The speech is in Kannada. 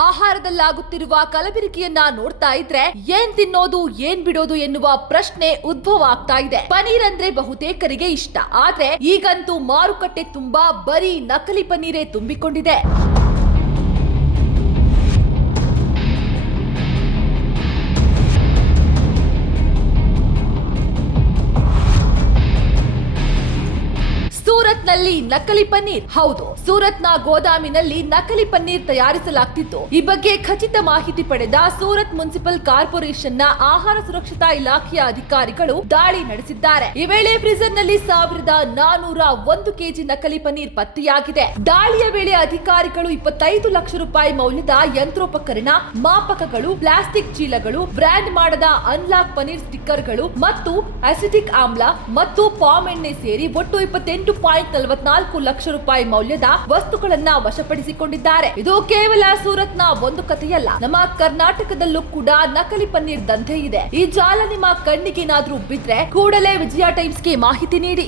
ಆಹಾರದಲ್ಲಾಗುತ್ತಿರುವ ಕಲಬೆರಕೆಯನ್ನ ನೋಡ್ತಾ ಇದ್ರೆ ಏನ್ ತಿನ್ನೋದು ಏನ್ ಬಿಡೋದು ಎನ್ನುವ ಪ್ರಶ್ನೆ ಉದ್ಭವ ಆಗ್ತಾ ಇದೆ. ಪನೀರ್ ಅಂದ್ರೆ ಬಹುತೇಕರಿಗೆ ಇಷ್ಟ, ಆದ್ರೆ ಈಗಂತೂ ಮಾರುಕಟ್ಟೆ ತುಂಬಾ ಬರೀ ನಕಲಿ ಪನೀರೇ ತುಂಬಿಕೊಂಡಿದೆ. ಸೂರತ್ನಲ್ಲಿ ನಕಲಿ ಪನ್ನೀರ್. ಹೌದು, ಸೂರತ್ನ ಗೋದಾಮಿನಲ್ಲಿ ನಕಲಿ ಪನ್ನೀರ್ ತಯಾರಿಸಲಾಗ್ತಿತ್ತು. ಈ ಬಗ್ಗೆ ಖಚಿತ ಮಾಹಿತಿ ಪಡೆದ ಸೂರತ್ ಮುನ್ಸಿಪಲ್ ಕಾರ್ಪೊರೇಷನ್ನ ಆಹಾರ ಸುರಕ್ಷತಾ ಇಲಾಖೆಯ ಅಧಿಕಾರಿಗಳು ದಾಳಿ ನಡೆಸಿದ್ದಾರೆ. ಈ ವೇಳೆ ಫ್ರೀಜರ್ ನಲ್ಲಿ 1401 ಕೆಜಿ ನಕಲಿ ಪನ್ನೀರ್ ಪತ್ತೆಯಾಗಿದೆ. ದಾಳಿಯ ವೇಳೆ ಅಧಿಕಾರಿಗಳು 25 ಲಕ್ಷ ರೂಪಾಯಿ ಮೌಲ್ಯದ ಯಂತ್ರೋಪಕರಣ, ಮಾಪಕಗಳು, ಪ್ಲಾಸ್ಟಿಕ್ ಚೀಲಗಳು, ಬ್ರ್ಯಾಂಡ್ ಮಾಡದ ಅನ್ಲಾಕ್ ಪನ್ನೀರ್ ಸ್ಟಿಕ್ಕರ್ಗಳು ಮತ್ತು ಅಸಿಟಿಕ್ ಆಮ್ಲ ಮತ್ತು ಪಾಮ್ ಎಣ್ಣೆ ಸೇರಿ ಒಟ್ಟು 28.44 ಲಕ್ಷ ರೂಪಾಯಿ ಮೌಲ್ಯದ ವಸ್ತುಗಳನ್ನ ವಶಪಡಿಸಿಕೊಂಡಿದ್ದಾರೆ. ಇದು ಕೇವಲ ಸೂರತ್ನ ಒಂದು ಕಥೆಯಲ್ಲ, ನಮ್ಮ ಕರ್ನಾಟಕದಲ್ಲೂ ಕೂಡ ನಕಲಿ ಪನ್ನೀರ್ ದಂಧೆ ಇದೆ. ಈ ಜಾಲ ನಿಮ್ಮ ಕಣ್ಣಿಗೇನಾದ್ರೂ ಬಿದ್ರೆ ಕೂಡಲೇ ವಿಜಯ ಟೈಮ್ಸ್ಗೆ ಮಾಹಿತಿ ನೀಡಿ.